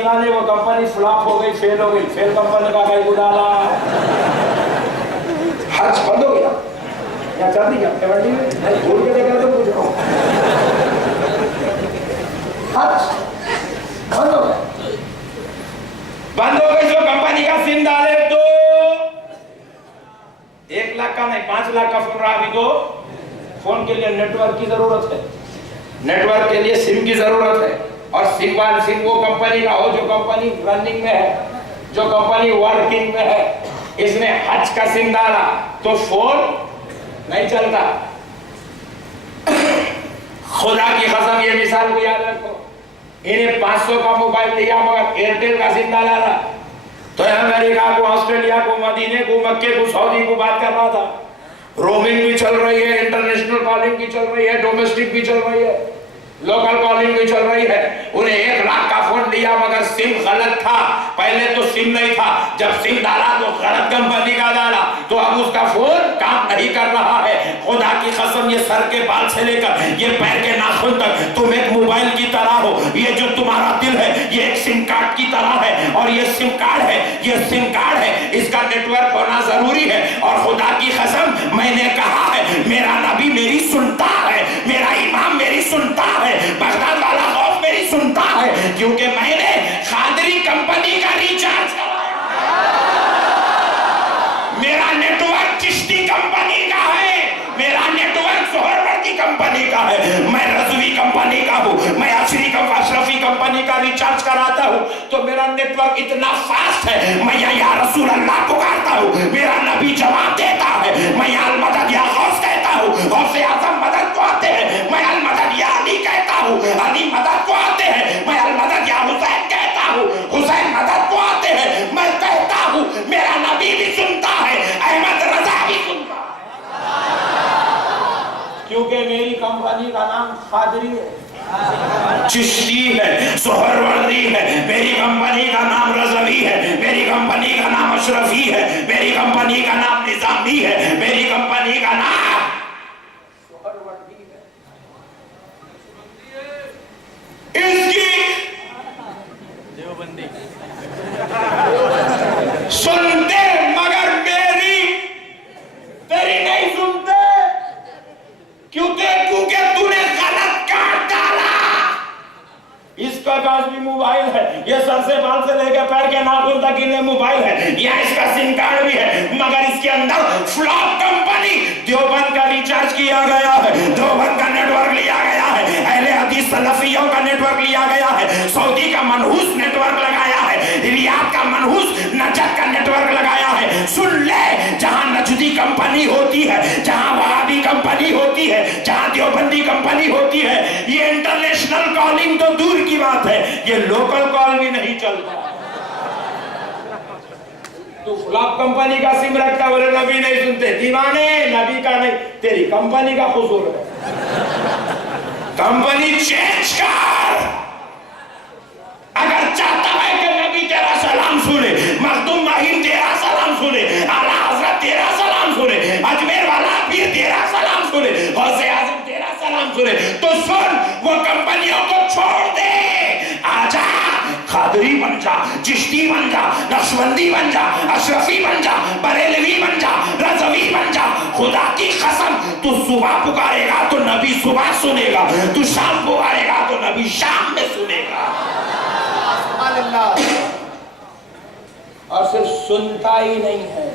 دیوانے وہ company flop ہو گئی، فیل ہو گئی، فیل کمپنی کا کئی کو ڈالا، حج بند ہو گیا یا چل رہی ہے منڈی میں بھول کے دیکھا تو پوچھ رہا ہوں، حج بند ہو گیا، بند ہو گئی جو کمپنی کا سم ڈالے تو 1 لاکھ کا نہیں 5 لاکھ کا فون رہا، ابھی تو فون کے لیے نیٹ ورک کی ضرورت ہے، نیٹ ورک کے لیے سم کی ضرورت ہے، اور سم وہ کمپنی کا ہو جو کمپنی رننگ میں ہے، جو کمپنی ورکنگ میں ہے۔ اس نے حج کا سم ڈالا تو فون نہیں چلتا۔ خدا کی قسم یہ مثال کو یاد رکھو، انہیں 500 کا موبائل لیا مگر ایئرٹیل کا سم ڈالا تھا تو امریکہ کو، آسٹریلیا کو، مدینے کو، مکے کو، سعودی کو بات کر رہا تھا، رومنگ بھی چل رہی ہے، انٹرنیشنل کالنگ بھی چل رہی ہے، ڈومیسٹک بھی چل رہی ہے، لوکل کالنگ بھی چل رہی ہے۔ انہیں 1 لاکھ کا فون لیا مگر سم غلط تھا، پہلے تو سم نہیں تھا، جب سم ڈالا تو غلط کمپنی کا ڈالا تو اب اس کا فون کام نہیں کر رہا ہے۔ خدا کی قسم یہ سر کے بال سے لے کر یہ پیر کے ناخن تک تم ایک موبائل کی طرح ہو، یہ جو تمہارا دل ہے یہ ایک سم کارڈ کی طرح ہے، اور یہ سم کارڈ ہے، یہ سم کارڈ ہے، اس کا نیٹ ورک ہونا ضروری ہے۔ اور خدا کی قسم میں نے کہا ہے میرا نبی میری سنتا ہے، میرا امام میری سنتا ہے، بغداد والا خوف میری سنتا ہے، کیونکہ میں نے خادری کمپنی کا ریچارج کرایا، میرا نیٹ ورک چشتی کمپنی کا ہے، میرا نیٹ ورک سہروردی کمپنی کا ہے، میں رضوی کمپنی کا ہوں، میں اشرفی کمپنی کا ریچارج کراتا ہوں تو میرا نیٹ ورک اتنا فاسٹ ہے، میں یا رسول اللہ پکارتا ہوں میرا نبی جواب دیتا ہے، میں یا المدد یا غوث کہتا ہوں، غوث اعظم مدد کو آتے ہیں، میں المدد یا علی کہتا ہوں، علی مدد کو آتے ہیں، میں المدد یا حسین کہتا ہوں، حسین مدد کو آتے ہیں، میں کہتا ہوں میرا نبی بھی سنتا ہے، احمد رضا بھی سنتا ہے، کیونکہ میری کمپنی کا نام خادری ہے، چشتی ہے، سہروردی ہے، میری کمپنی کا نام رضوی ہے، میری کمپنی کا نام اشرفی ہے، میری کمپنی کا نام نظامی ہے، میری کمپنی کا نام سہروردی ہے۔ اس کی سنتے مگر تیری نہیں سنتے، کیونکہ تو نے غلط کاٹ ڈالا۔ اس کا پاس بھی موبائل ہے، یہ سر سے بال سے لے کے پیر کے ناخن تک انہیں موبائل ہے، یا اس کا سم کارڈ بھی ہے، مگر اس کے اندر فلاپ کمپنی دیوبند کا ریچارج کیا گیا ہے، دیوبند کا نیٹ ورک لیا گیا ہے، اہل حدیث سلفیوں کا نیٹ ورک لیا گیا ہے، سعودی کا منحوس نیٹ ورک لگایا ہے، ریاض کا منحوس نجد کا نیٹ ورک لگایا ہے۔ سن لے، جہاں نجدی کمپنی ہوتی ہے، جہاں وہابی کمپنی ہوتی ہے، جہاں دیوبندی کمپنی ہوتی ہے، یہ انٹرنیشنل کالنگ تو دور کی بات ہے، یہ لوکل کال بھی نہیں چلتا۔ تو فلاپ کمپنی کا سم رکھتا بولے نبی نہیں سنتے، دیوانے، نبی کا نہیں، تیری کمپنی کا قصور ہے، کمپنی چینج کر۔ اگر چاہتا ہے کہ نبی تیرا سلام سنے، مخدوم مہین تیرا سلام سنے، اعلیٰ حضرت تیرا سلام سنے، اجمیر والا پیر تیرا سلام سنے، غوث اعظم تیرا سلام سنے، تو سن، وہ کمپنیوں کو چھوڑ دے، آجا خادری بن جا، چشتی بن جا، نقشبندی بن جا، اشرفی بن جا، بریلوی بن جا، رضوی بن جا۔ خدا کی قسم تو صبح پکارے گا تو نبی صبح سنے گا، تو شام پکارے گا تو نبی شام میں سنے گا، اور صرف سنتا ہی نہیں ہے،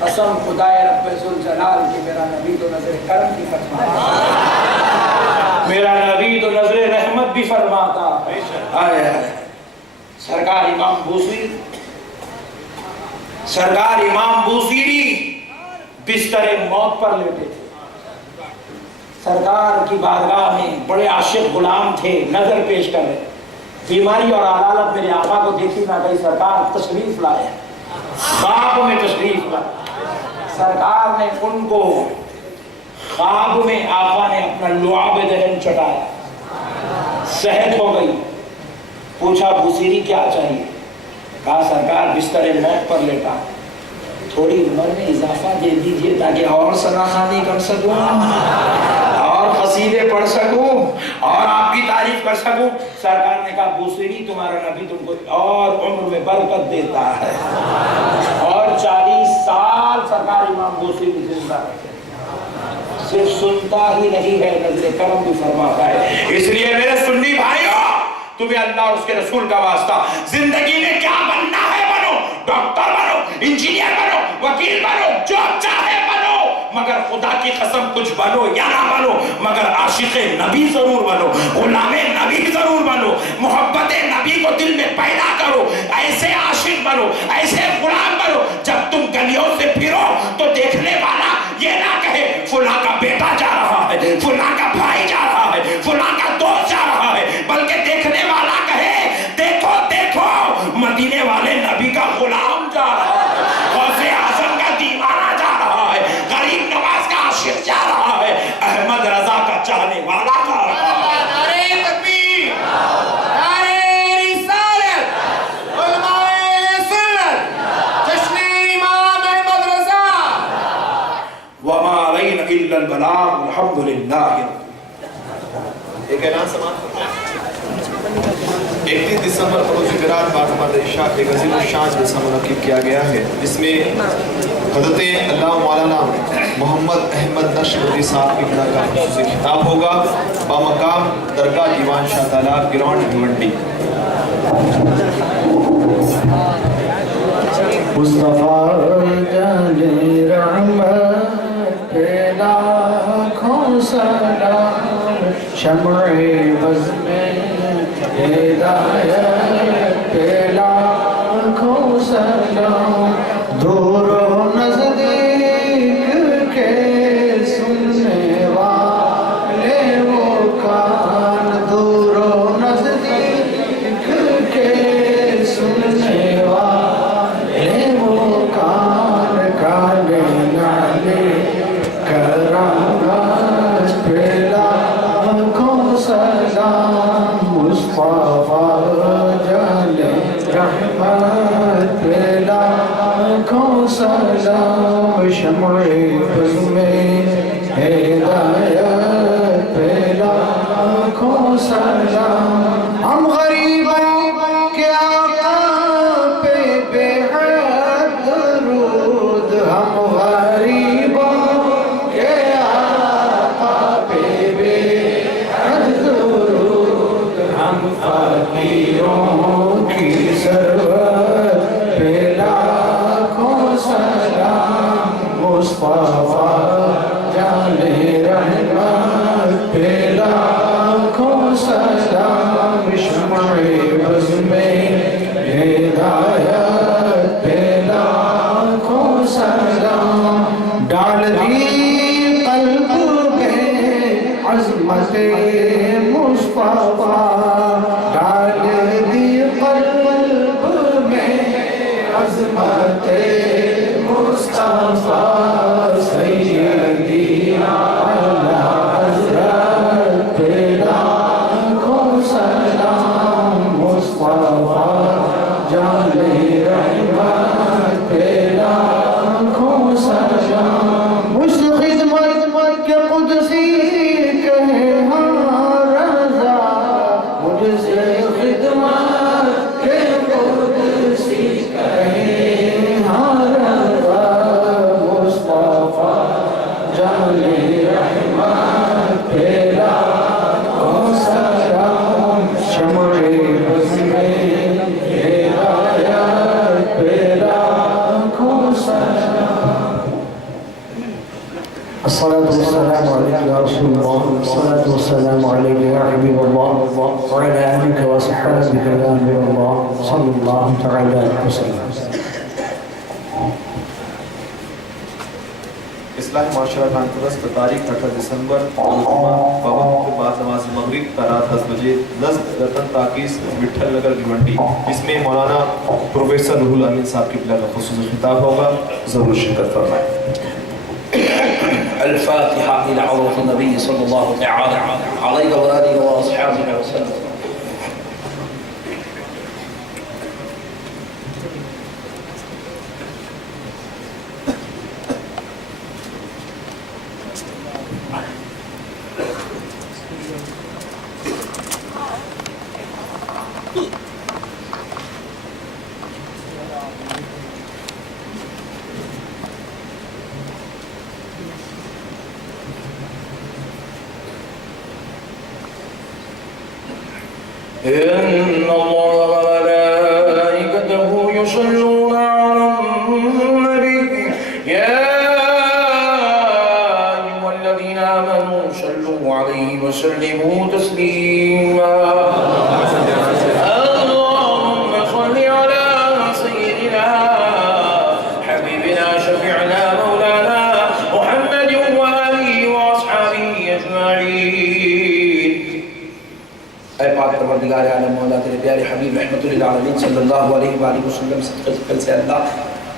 قسم خدا رب ذوالجلال کی، میرا نبی تو نظر کرم بھی فرماتا، میرا نبی تو نظر رحمت بھی فرماتا۔ سرکار امام بوصیری بستر موت پر لیٹے تھے، سرکار کی بارگاہ میں بڑے عاشق غلام تھے، نظر پیش کر رہے، بیماری اور عدالت میرے آقا کو دیکھی نہ گئی، سرکار تشریف لائے، خواب میں تشریف لائے، سرکار نے ان کو خواب میں آقا نے اپنا لعاب دہن چٹایا، صحت ہو گئی، پوچھا بوصیری کیا چاہیے؟ کہا سرکار بستر موت پر لیٹا، تھوڑی عمر میں اضافہ دے دیجئے تاکہ اور ثنا خوانی کر سکوں، اور قصیدے پڑھ سکوں اور آپ کی تعریف کر سکوں. سرکار نے کہا بوسری تمہارا نبی تم کو اور عمر میں برکت دیتا ہے. اور 40 سال سرکار امام بوسری زندہ رہتے. صرف سنتا ہی نہیں ہے، نظر کرم بھی فرماتا ہے. اس لیے میرے سنی بھائیوں، تمہیں اللہ اور اس کے رسول کا واسطہ زندگی میں کیا بننا ہے بنو. ڈاکٹر بنو، انجینئر بنو، وکیل بنو، جو چاہے بنو، مگر خدا کی قسم کچھ بنو یا نہ بنو مگر عاشق نبی ضرور بنو، غلام نبی ضرور بنو. محبت نبی کو دل میں پیدا کرو. ایسے عاشق بنو، ایسے غلام بنو. جب تم گلیوں سے پھرو تو دیکھنے والا یہ نہ کہے فلاں کا بیٹا جا رہا ہے، فلاں کا بھائی جا رہا ہے، فلاں کا دوست جا رہا ہے، بلکہ دیکھنے والا کہے دیکھو دیکھو مدینے والے نبی کا غلام جا رہا ہے، غوث اعظم کا دیوانہ جا رہا ہے، غریب نواز کا عاشق جا رہا ہے، احمد رضا کا چاہنے والا جا رہا ہے. نعرہ تکبیر، نعرہ رسالت، علماء سنت، جشن امام احمد رضا. وما علینا الا البلاغ الحمدللہ. ایک اعلان سماعت فرمائیں. 31 دسمبر کو روز جمعرات بعد عشاء ایک عظیم الشان جلسہ منعقد کیا گیا ہے، جس میں حضرت علامہ مولانا محمد احمد نقشبندی صاحب کی خطاب کا خصوصی خطاب ہوگا بمقام درگاہ دیوان شاہ تالاب گراؤنڈ بھیونڈی. مصطفیٰ جان رحمت پہ لاکھوں سلام، شمع بز میں ہدایت پہ لاکھوں سلام. دور و نزدیک کے سننے والے وہ کان، دور و نزدیک کے سننے والے وہ کان، کالے نالے کرامات پہ لاکھوں سلام. مصطفیٰ جان رحمت پہ لاکھوں سلام، شمع بز میں ہدایت پہ لاکھوں سلام. ہم غریبوں کے آقا پہ بے حد درود، ہم غریبوں کے آقا پہ بے حد درود، ہم فقیروں کی ضرورت پہ لاکھوں سلام. مصطفیٰ جان رحمت پہ لاکھوں سلام، شمع بز میں ہدایت پہ لاکھوں سلام. ڈال دی قلب میں عظمت مصطفیٰ، ڈال دی قلب میں عظمت مصطفیٰ. سیدی اعلیٰ حضرت پہ لاکھوں سلام. مصطفیٰ جان رحمت پہ لاکھوں سلام. مجھ سے خدمت کے قدسی کہے ہاں رضا، مجھ سے خدمت کے قدسی کہے ہاں رضا. مصطفیٰ جان رحمت پہ لاکھوں سلام، شمع بز میں ہدایت پہ لاکھوں سلام. الصلاة والسلام عليك يا رسول الله، الصلاة والسلام عليك يا حبيب الله، وعلى آلك وصحبك يا نبي الله، صلى الله تعالى عليه وسلم. اصلاح معاشرہ کانفرنس کا تاریخ 18 دسمبر بوقت بعد نماز مغرب تا رات 10 بجے نزد رتن تاکیز وٹھل نگر بھیونڈی، جس میں مولانا پروفیسر روح الامین صاحب کی بلا کا خصوصی خطاب ہوگا. ضرور شرکت فرمائیں. الفاتحة إلى عروة النبي صلى الله تعالى عليه وآله وأصحابه وسلم. إن الله وملائكته يصلون على النبي يا أيها الذين آمنوا صلوا عليه وسلموا تسليما اللهم صل على سيدنا حبيبنا شفيعنا مولانا محمد وآله وأصحابه أجمعين اے پاک پروردگار عالم مولا تیرے پیارے حبیب رحمت للعالمین صلی اللہ علیہ وآلہ وسلم سے اللہ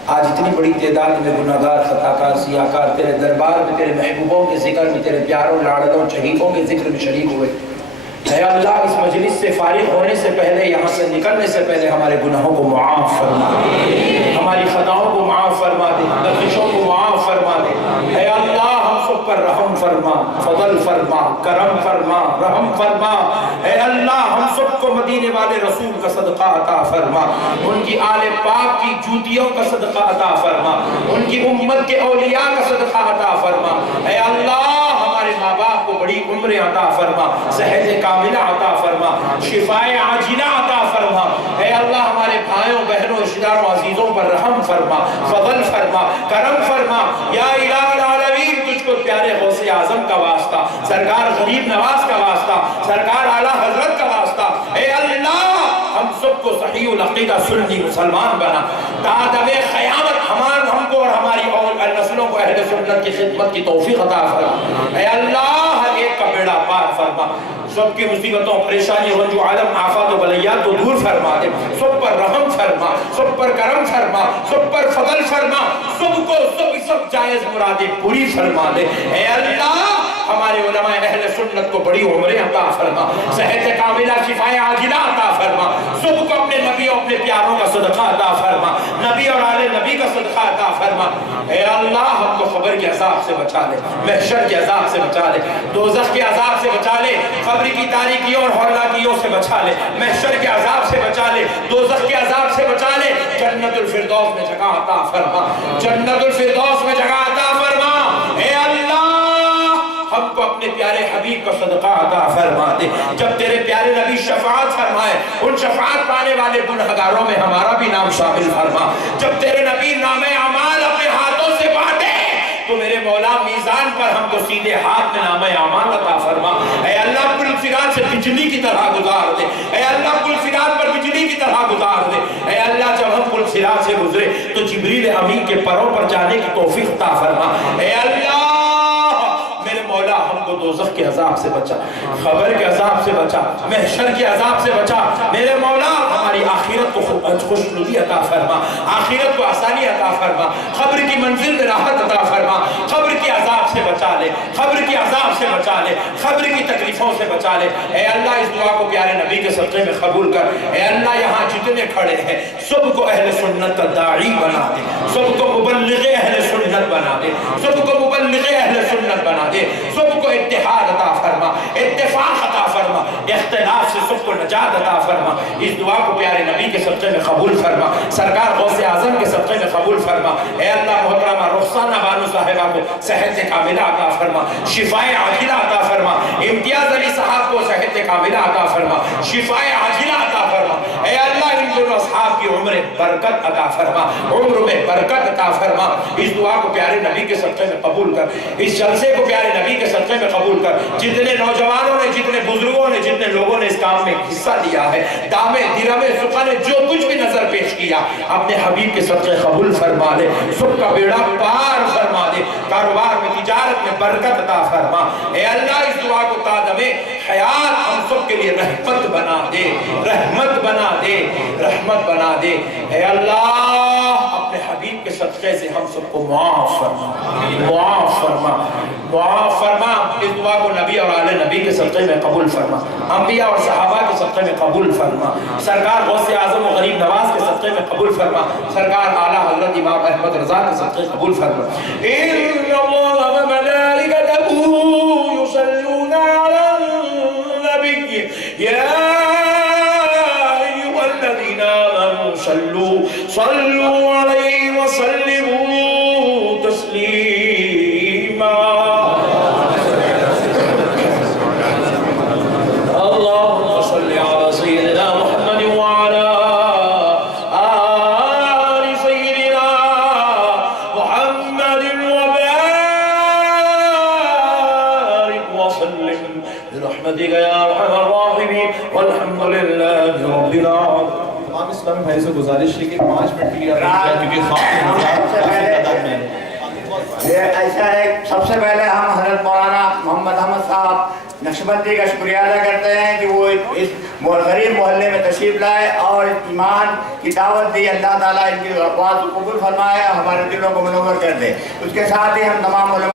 آج اتنی بڑی تعداد میں گناہگار خطاکار سیاکار تیرے دربار میں تیرے محبوبوں کے ذکر میں تیرے پیاروں لاڈلوں شہیدوں کے ذکر میں شریک ہوئے اے اللہ اس مجلس سے فارغ ہونے سے پہلے یہاں سے نکلنے سے پہلے ہمارے گناہوں کو معاف فرما دے ہماری خطاؤں کو معاف فرما دے لغزشوں کو معاف فرما دے اے اللہ ہم سب پر رحم فرما فضل فرما کرم فرما رحم فرما اے اللہ ہم سب کو مدینے والے رسول کا صدقہ عطا فرما ان کی آل پاک کی جوتیوں کا صدقہ عطا فرما ان کی امت کے اولیاء کا صدقہ عطا فرما اے اللہ ہمارے ماں باپ کو بڑی عمر عطا فرما صحت کاملہ عطا فرما شفائے عاجلہ عطا فرما اے اللہ ہمارے بھائیوں بہنوں رشتہ داروں عزیزوں پر رحم فرما فضل فرما کرم فرما یا الہ العالمین تجھ کو پیارے غوث اعظم کا واسطہ سرکار غریب نواز کا واسطہ سرکار اعلیٰ حضرت کا واسطہ اے اللہ ہم سب کو صحیح العقیدہ سنی مسلمان بنا تادم قیامت ہم کو اور ہماری نسلوں کو اہل سنت کی خدمت کی توفیق عطا فرما اے اللہ ہر ایک کا بیڑا پار فرما سب کی مصیبتوں پریشانی رنج و عالم آفات و بلیات کو دور فرما دے سب پر رحم فرما سب پر کرم فرما سب پر فضل فرما سب کو سب جائز مرادیں پوری فرما دے اے اللہ ہمارے علماء اہل سنت کو بڑی عمریں عطا فرما صحت کاملہ شفائے عاجلہ عطا فرما سب کو اپنے نبی اور اپنے پیاروں کا صدقہ عطا فرما نبی اور آل نبی کا صدقہ عطا فرما اے اللہ ہم کو قبر کے عذاب سے بچا لے محشر کے عذاب سے بچا لے دوزخ کے عذاب سے بچا لے قبر کی تاریکیوں اور ہولناکیوں سے بچا لے محشر کے عذاب سے بچا لے دوزخ کے عذاب سے بچا لے جنت الفردوس میں جگہ عطا فرما جنت الفردوس میں جگہ عطا فرما اے اللہ ہم کو اپنے پیارے حبیب کا صدقہ عطا فرما دے جب تیرے پیارے نبی شفاعت فرمائے ان شفاعت پانے والے گنہگاروں میں ہمارا بھی نام شامل فرما جب تیرے نبی نام اعمال اپنے ہاتھوں سے بانٹے تو میرے مولا میزان پر ہم کو سیدھے ہاتھ میں نام اعمال عطا فرما اے اللہ پل صراط سے بجلی کی طرح گزار دے اے اللہ پل صراط پر بجلی کی طرح گزار دے اے اللہ جب ہم پل صراط سے گزرے تو جبریل امین کے پروں پر جانے کی توفیق عطا فرما اے اللہ میرے مولا ہم کو دوزخ کے عذاب سے بچا خبر کے عذاب سے بچا محشر کے عذاب سے بچا میرے مولا ہماری آخرت کو خوشنودی عطا فرما آخرت کو آسانی عطا فرما قبر کی منزل میں راحت عطا فرما قبر کے عذاب سے بچا لے قبر کے عذاب سے بچا لے قبر کی تکلیفوں سے بچا لے اے اللہ اس دعا کو پیارے نبی کے صدقے میں قبول کر اے اللہ یہاں جتنے کھڑے ہیں سب کو اہل سنت کا داعی بنا دے سب کو مبلغ اہل سنت بنا دے سب کو مبلغ اہل سنت بنا دے سب کو اتحاد عطا فرما اتفاق عطا فرما اختلاف سے سب کو نجات عطا فرما اس دعا کو پیارے نبی کے صدقے میں قبول فرما سرکار غوث اعظم کے صدقے میں قبول فرما اے اللہ محترمہ رخسانہ بانو صاحبہ کو صحت کاملہ عطا فرما شفائے عاجلہ عطا فرما امتیاز علی صاحب کو صحت کاملہ عطا فرما شفائے عاجلہ عطا فرما اے اللہ ان دونوں اصحاب کی عمر برکت عطا فرما عمر میں برکت عطا فرما اس دعا کو پیارے نبی کے صدقے میں قبول کر اس جلسے کو پیارے نبی کے صدقے میں قبول کر جتنے نوجوانوں نے جتنے بزرگوں نے جتنے لوگوں نے اس کام میں حصہ لیا ہے دامے درہمے سخنے جو کچھ بھی نظر پیش کیا اپنے حبیب کے صدقے قبول فرما لے سب کا بیڑا پار فرما دے کاروبار میں تجارت میں برکت عطا فرما اے اللہ اس دعا کو تادم حیات ہم سب کے لیے رحمت بنا دے رحمت بنا دے رحمت بنا دے اے اللہ اپنے حبیب کے صدقے سے ہم سب کو معاف فرما معاف فرما معاف فرما اس دعا کو نبی اور آل نبی کے صدقے میں قبول فرما انبیاء اور صحابہ کے صدقے میں قبول فرما سرکار غوث اعظم و غریب نواز کے صدقے میں قبول فرما سرکار اعلیٰ حضرت امام احمد رضا کے صدقے میں قبول فرما ان اللہ و ملائکتہ یصلون علی النبی یا ایھا الذین آمنوا صلوا علیہ وسلموا تسلیما اللهم صل على سيدنا برحمتك يا ارحم الراحمين والحمد لله رب العالمين. تمام اسلامی بھائی سے گزارش ہے کہ 5 منٹ کی کیونکہ ایسا ہے، سب سے پہلے ہم حضرت مولانا محمد احمد صاحب نقشبندی کا شکریہ ادا کرتے ہیں کہ وہ اس غریب محلے میں تشریف لائے اور ایمان کی دعوت دی. اللہ تعالیٰ ان کی آواز کو قبول فرمائے، ہمارے دلوں کو منور کر دے. اس کے ساتھ ہی ہم تمام علماء